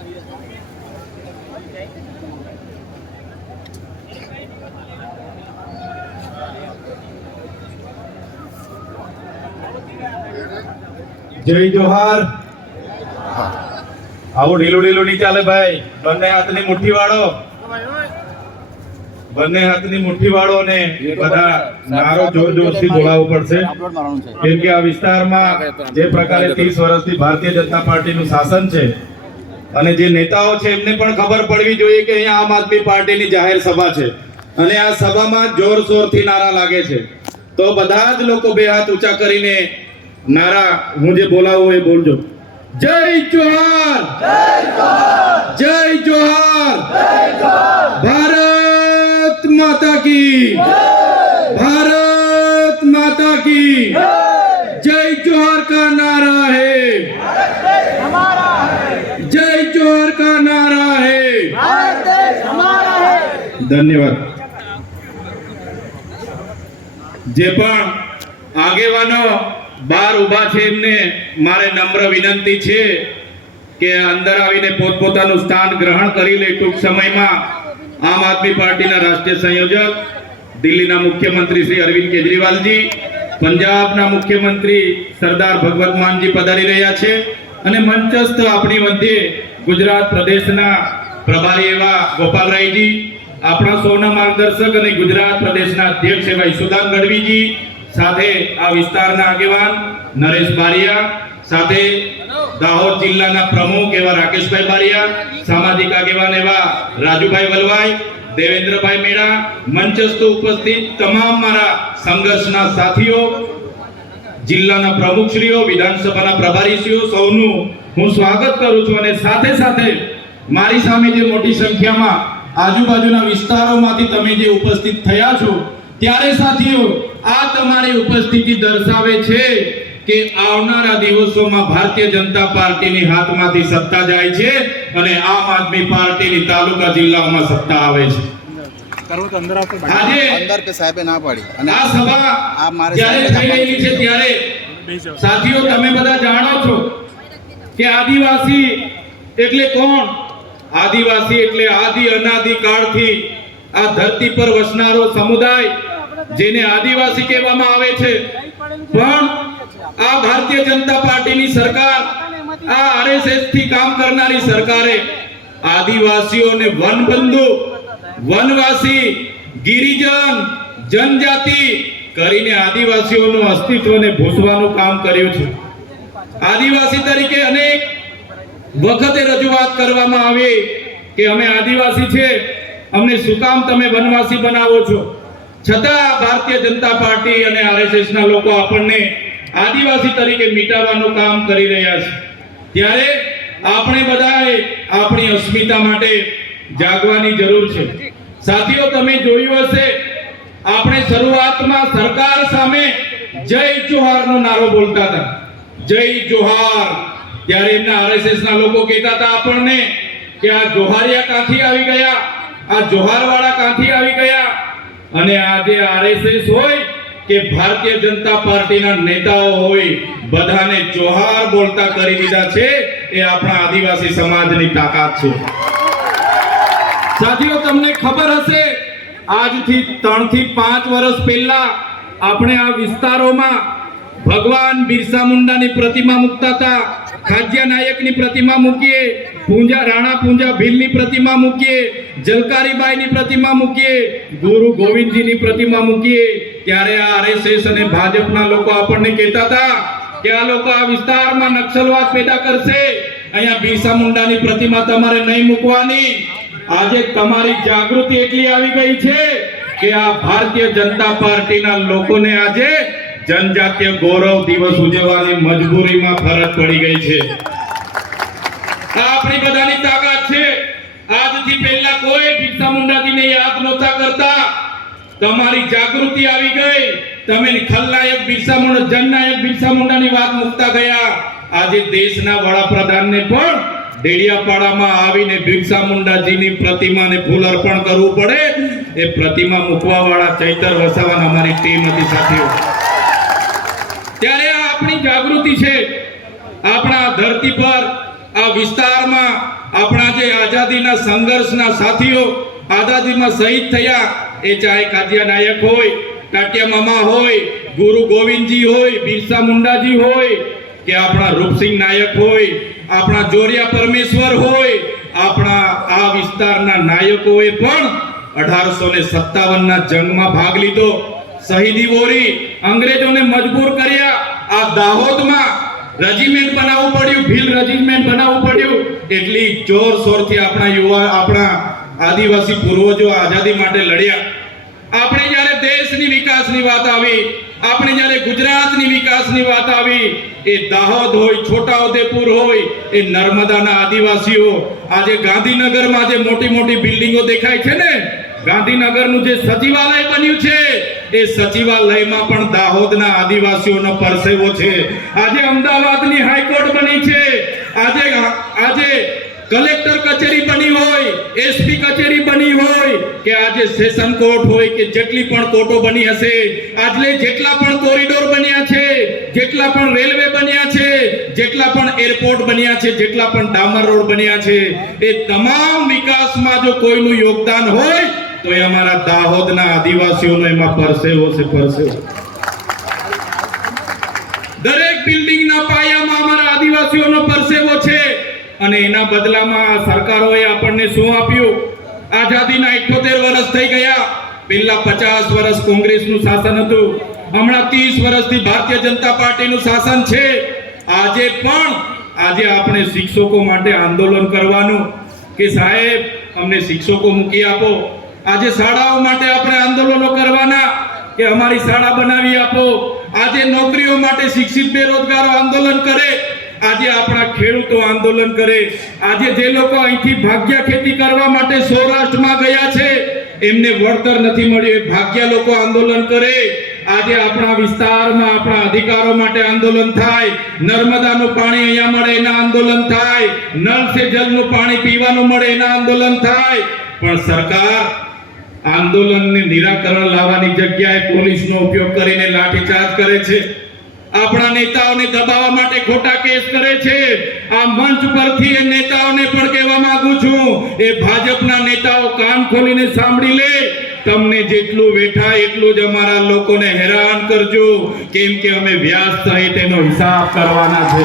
જય જોહાર. આવું ઢીલું ઢીલું નહીં ચાલે ભાઈ. બંને હાથની મુઠ્ઠી વાળો, બંને હાથની મુઠ્ઠી વાળો ને બધા નારો જોર જોરથી બોલાવવો પડશે. કેમ કે આ વિસ્તારમાં જે પ્રકારે 30 વર્ષથી ભારતીય જનતા પાર્ટીનું શાસન છે અને જે નેતાઓ છે એમને પણ ખબર પડવી જોઈએ કે અહીંયા આમ આદમી પાર્ટીની જાહેર સભા છે અને આ સભામાં જોરશોરથી નારા લાગે છે. તો બધા જ લોકો બે હાથ ઊંચા કરીને નારા હું જે બોલાવું એ બોલજો. જય જોહાર, જય જોહાર, ભારત માતા કી, ભારત માતા કી જય જોહાર का नारा है, जय जोहर का नारा है, धन्यवाद. જે પણ આગેવાનો બહાર ઊભા છે એમને મારે નમ્ર વિનંતી છે કે અંદર આવીને પોતપોતાનું સ્થાન ગ્રહણ કરી લે. ટૂંક સમયમાં આમ આદમી પાર્ટીના રાષ્ટ્રીય સંયોજક, દિલ્હીના મુખ્યમંત્રી શ્રી અરવિંદ કેજરીવાલજી, પંજાબના મુખ્યમંત્રી સરદાર ભગવત માનજી પધારી રહ્યા છે અને મંચસ્થ આપણી મધ્યે ગુજરાત પ્રદેશના પ્રભારી એવા ગોપાલરાયજી, આપણા સૌના માર્ગદર્શક અને ગુજરાત પ્રદેશના અધ્યક્ષ એવા ઈસુદાન ગઢવીજી, સાથે આ વિસ્તારના આગેવાન નરેશ બારિયા, સાથે દાહોદ જિલ્લાના પ્રમુખ એવા રાકેશભાઈ બારિયા, સામાજિક આગેવાન એવા રાજુભાઈ વલવાઈ, દેવેન્દ્રભાઈ મેળા, મંચસ્થ ઉપસ્થિત તમામ મારા સંઘર્ષના સાથીઓ, જિલ્લાના પ્રમુખશ્રીઓ, વિધાનસભાના પ્રભારીશ્રીઓ, સૌનું હું સ્વાગત કરું છું. અને સાથે સાથે મારી સામે જે મોટી સંખ્યામાં આજુબાજુના વિસ્તારોમાંથી તમે જે ઉપસ્થિત થયા છો, ત્યારે સાથીઓ આ તમારી ઉપસ્થિતિ દર્શાવે છે કે આવનારા દિવસોમાં ભારતીય જનતા પાર્ટીની હાથમાંથી સત્તા જાય છે અને આમ આદમી પાર્ટીની તાલુકા જિલ્લાઓમાં સત્તા આવે છે. આજે અંદર पे સાહેબે ના પાડી અને આ સભા જ્યારે થઈ રહી છે ત્યારે સાથીઓ તમે બધા જાણો છો કે આદિવાસી એટલે કોણ? આદિવાસી એટલે આદિ અનાદિ કાળથી આ ધરતી પર વસનારો સમુદાય, જેને આદિવાસી કહેવામાં આવે છે. પણ આ ભારતીય જનતા પાર્ટીની સરકાર, આ આરએસએસ થી કામ કરનારી સરકારે આદિવાસીઓને વનબંધુ, વનવાસી, ગિરિજન, જનજાતિ કરીને આદિવાસીઓનું અસ્તિત્વને ભૂસવાનું કામ કર્યું છે. આદિવાસી તરીકે અનેક વખતે રજૂઆત કરવામાં આવી કે અમે આદિવાસી છે, અમને શું કામ તમે વનવાસી બનાવો છો? છતાં ભારતીય જનતા પાર્ટી અને આરએસએસ ના લોકો આપણને આદિવાસી તરીકે મિટાવવાનું કામ કરી રહ્યા છે. ત્યારે આપણે બધાએ આપણી અસ્મિતા માટે જાગવાની જરૂર છે. સાથીઓ તમે જોયું હશે, આપણે શરૂઆતમાં સરકાર સામે જય જોહારનો નારો બોલતા હતા, જય જોહાર. ત્યારે એમના આરએસએસ ના લોકો કહેતા હતા આપણને કે આ જોહારિયા ક્યાંથી આવી ગયા, આ જોહારવાળા ક્યાંથી આવી ગયા. અને આજે આરએસએસ હોય કે ભારતીય જનતા પાર્ટીના નેતાઓ હોય, બધાને જોહાર બોલતા કરી દીધા છે. એ આપણા આદિવાસી સમાજની તાકાત છે. સાથીઓ તમને ખબર હશે, આજથી 3 થી 5 વર્ષ પહેલા આપણે આ વિસ્તારોમાં ભગવાન બિરસા મુંડાની પ્રતિમા મૂકતા હતા, ખાજ્યા નાયકની પ્રતિમા મૂકીએ, રાણા પૂંજા ભીલની પ્રતિમા મૂકીએ, જલકારીબાઈની પ્રતિમા મૂકીએ, ગુરુ ગોવિંદજીની પ્રતિમા મૂકીએ. ત્યારે આ આરએસએસ અને ભાજપના લોકો આપણને કહેતા હતા કે આ લોકો આ વિસ્તારમાં નક્સલવાદ પેદા કરશે, અહીંયા બિરસા મુંડાની પ્રતિમા તમારે નહીં મૂકવાની. આજે તમારી જાગૃતિ એટલી આવી ગઈ છે કે આ ભારતીય જનતા પાર્ટીના લોકોને આજે જનજાતીય ગૌરવ દિવસ ઉજવવાની મજબૂરીમાં ફરજ પડી ગઈ છે. આ આપણી બધાની તાકાત છે. આજથી પહેલા કોઈ બિરસા મુંડાજીને યાદ નહોતા કરતા. તમારી જાગૃતિ આવી ગઈ, તમે ખલનાયક બિરસા મુંડા, જનનાયક બિરસા મુંડાની વાત મૂકતા ગયા. આજે દેશના વડાપ્રધાનને પણ ડેડિયાપાડામાં આવીને બિરસા મુંડાજીની પ્રતિમાને ફૂલ અર્પણ કરવું પડે. એ પ્રતિમા મૂકવા વાળા ચૈતર વસાવાના અમારી ટીમ હતી સાથીઓ. ત્યારે આ આપણી જાગૃતિ છે. આપણા ધરતી પર આ વિસ્તારમાં આપણા જે આઝાદીના સંઘર્ષના સાથીઓ આઝાદીમાં શહીદ થયા, એ ચાહે કાજિયા નાયક હોય, ટાટિયા મામા હોય, ગુરુ ગોવિંદજી હોય, બિરસા મુંડાજી હોય, કે આપણા રૂપસિંહ નાયક હોય, આપણા જોરિયા પરમેશ્વર હોય, આપણા આ વિસ્તારના નાયકોએ પણ 1857 ના જંગમાં ભાગ લીધો, શહીદી વોરી, અંગ્રેજોને મજબૂર કર્યા. આ દાહોદમાં રેજિમેન્ટ બનાવવું પડ્યું, ભીલ રેજિમેન્ટ બનાવવું પડ્યું. એટલી જોરશોરથી આપણા આદિવાસી પૂર્વજો આઝાદી માટે લડ્યા. આપણે જ્યારે દેશની વિકાસની વાત આવી, આપણે જ્યારે ગુજરાતની વિકાસની વાત આવી, એ દાહોદ હોય, છોટાઉદેપુર હોય, એ નર્મદાના આદિવાસીઓ આજે ગાંધીનગરમાં જે મોટી મોટી બિલ્ડિંગો દેખાય છે ને, ગાંધીનગરનું જે સચિવાલય બન્યું છે, એ સચિવાલયમાં પણ દાહોદના આદિવાસીઓનો પરસેવો છે. આજે અમદાવાદની હાઈકોર્ટ બની છે, આજે કલેક્ટર કચેરી બની હોય, એસપી કચેરી બની હોય, કે આજે સેશન કોર્ટ હોય, કે જેટલી પણ કોર્ટો બની હશે, આજે જેટલા પણ કોરિડોર બન્યા છે, જેટલા પણ રેલવે બન્યા છે, જેટલા પણ એરપોર્ટ બન્યા છે, જેટલા પણ ડામર રોડ બન્યા છે, એ તમામ વિકાસમાં જો કોઈનું યોગદાન હોય તો એ અમારા દાહોદના આદિવાસીઓનો એમાં પરસેવો છે, પરસેવો. દરેક બિલ્ડિંગના પાયામાં અમારા આદિવાસીઓનો પરસેવો છે. અને એના બદલામાં સરકારોએ આપણને શું આપ્યું? આઝાદીના 78 વર્ષ થઈ ગયા. પહેલા 50 વર્ષ કોંગ્રેસનું શાસન હતું, હમણાં 30 વર્ષથી ભારતીય જનતા પાર્ટીનું શાસન છે. આજે આપણે શિક્ષકો માટે આંદોલન કરવાનું કે સાહેબ અમને શિક્ષકો મૂકી આપો. આજે શાળાઓ માટે આપણે આંદોલનો કરવાના કે અમારી શાળા બનાવી આપો. આજે નોકરીઓ માટે શિક્ષિત બેરોજગારો આંદોલન કરે, આજે આપણા ખેડૂતો આંદોલન કરે. આજે જે લોકો અહીંથી ભાગ્યા ખેતી કરવા માટે સૌરાષ્ટ્રમાં ગયા છે, એમને વળતર નથી મળ્યું, ભાગ્યા લોકો આંદોલન કરે. આજે આપણા વિસ્તારમાં આપણા અધિકારો માટે આંદોલન થાય, નર્મદાનું પાણી અહીંયા મળે એના આંદોલન થાય, નળ સે જલનું પાણી પીવાનું મળે એના આંદોલન થાય. પણ સરકાર આંદોલનને નિરાકરણ લાવવાની જગ્યાએ પોલીસનો ઉપયોગ કરીને લાઠીચાર્જ કરે છે. આપણા નેતાઓને દબાવવા માટે ખોટા કેસ કરે છે. આ મંચ પરથી એ નેતાઓને પણ કહેવા માંગુ છું, એ ભાજપના નેતાઓ કાન ખોલીને સાંભળી લે. તમને જેટલું વેઠા એટલું જ અમારા લોકોને હેરાન કરજો, કેમ કે અમે વ્યાજ સહિત એનો હિસાબ કરવાના છે.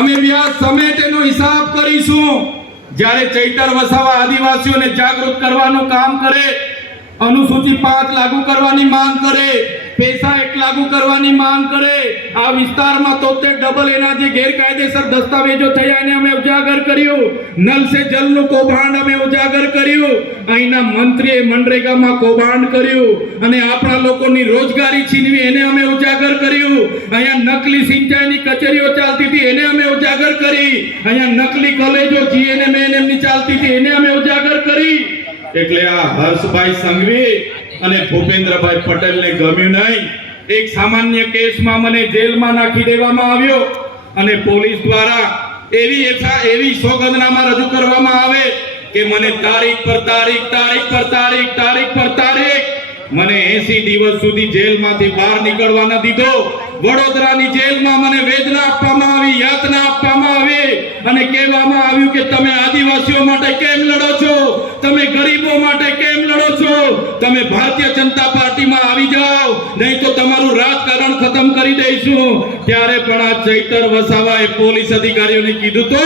અમે વ્યાજ સમેત એનો હિસાબ કરીશું. જ્યારે ચૈતર વસાવા આદિવાસીઓને જાગૃત કરવાનું કામ કરે, અનુસૂચિ 5 લાગુ કરવાની માંગ કરે, પૈસા એક્ટ લાગુ કરવાની માંગ કરે, આ વિસ્તારમાં 73 એના જે ગેરકાયદેસર દસ્તાવેજો થયા એને અમે ઉજાગર કર્યું, નલ સે જલનું કૌભાંડ અમે ઉજાગર કર્યું, અહીંના મંત્રીએ મનરેગામાં કૌભાંડ કર્યું અને આપણા લોકોની રોજગારી છીનવી એને અમે ઉજાગર કર્યું. અહીંયા નકલી સિંચાઈની કચેરીઓ ચાલતી હતી એને અમે ઉજાગર કરી, અહીંયા નકલી કોલેજો જીએનએમ એમની ચાલતી હતી એને અમે ઉજાગર કરી. એટલે આ હર્ષભાઈ સંઘવી અને ભૂપેન્દ્રભાઈ પટેલને ગમ્યું નહીં. એક સામાન્ય કેસમાં મને જેલમાં નાખી દેવામાં આવ્યો અને પોલીસ દ્વારા એવી સોગંદનામા રજૂ કરવામાં આવે કે મને તારીખ પર તારીખ મને 80 દિવસ સુધી જેલમાંથી બહાર નીકળવા ન દીધો. વડોદરાની જેલમાં મને વેદના આપવામાં આવી, યાતના આપવામાં આવી અને કહેવામાં આવ્યું કે તમે આદિવાસીઓ માટે કેમ લડો છો, તમે ગરીબો માટે કેમ લડો છો, તમે ભારતીય જનતા પાર્ટીમાં આવી જાઓ, નહીં તો તમારું રાજકારણ ખતમ કરી દઈશું. ત્યારે પણ આ ચૈતર વસાવાએ પોલીસ અધિકારીઓને કીધું તો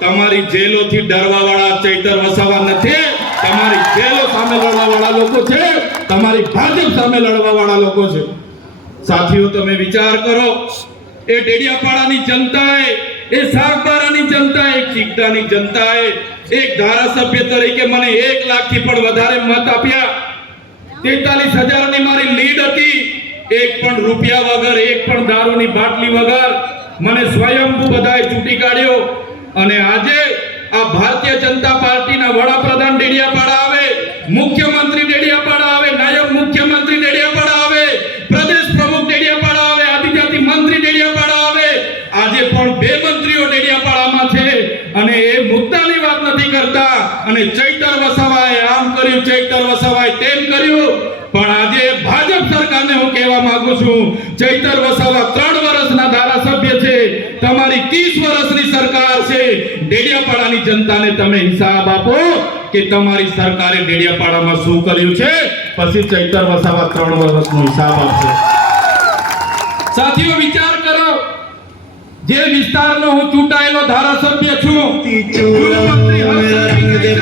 તમારી જેલોથી ડરવા વાળા ચૈતર વસાવા નથી, તમારી જેલો સામે લડવા વાળા લોકો છે, તમારી ભાજપ સામે લડવા વાળા લોકો છે. સાથીઓ તમે વિચાર કરો, એ ડેડિયાપાડાની જનતાએ, એ સાગબારાની જનતાએ, એક ચીકટાની જનતાએ એક ધારાસભ્ય તરીકે મને 1 લાખથી પણ વધારે મત આપ્યા. 43,000 ની મારી લીડ હતી. એક પણ રૂપિયા વગર, એક પણ દારૂની બાટલી વગર મને સ્વયંભૂ બધાએ ચૂંટી કાઢ્યો. અને આજે આ ભારતીય જનતા પાર્ટીના વડાપ્રધાન ડેડિયાપાડા આવે, મુખ્યમંત્રી ડેડિયાપાડા આવે, નાયબ મુખ્યમંત્રી ડેડિયાપાડા આવે, પ્રદેશ પ્રમુખ ડેડિયાપાડા આવે, આદિજાતિ મંત્રી ડેડિયાપાડા આવે. આજે પણ 2 મંત્રીઓ ડેડિયાપાડામાં છે અને એ મુદ્દાની વાત નથી કરતા. અને ચૈતર વસાવાએ આમ કર્યું, ચૈતર વસાવાએ તેમ કર્યું. પણ આજે ભાજપ સરકારને હું કહેવા માંગુ છું, ચૈતર વસાવા 3 વર્ષના ધારાસભ્ય છે, તમારી 30 વર્ષની ડેડિયાપાડાની જનતાને તમે હિસાબ આપો કે તમારી સરકારે ડેડિયાપાડામાં શું કર્યું છે, પછી ચૈતર વસાવા 3 વર્ષનો હિસાબ આપશે. સાથીઓ વિચાર કરો, જે વિસ્તારનો હું ચૂંટાયેલો ધારાસભ્ય છું, ગૃહમંત્રી હર્ષ સંઘવી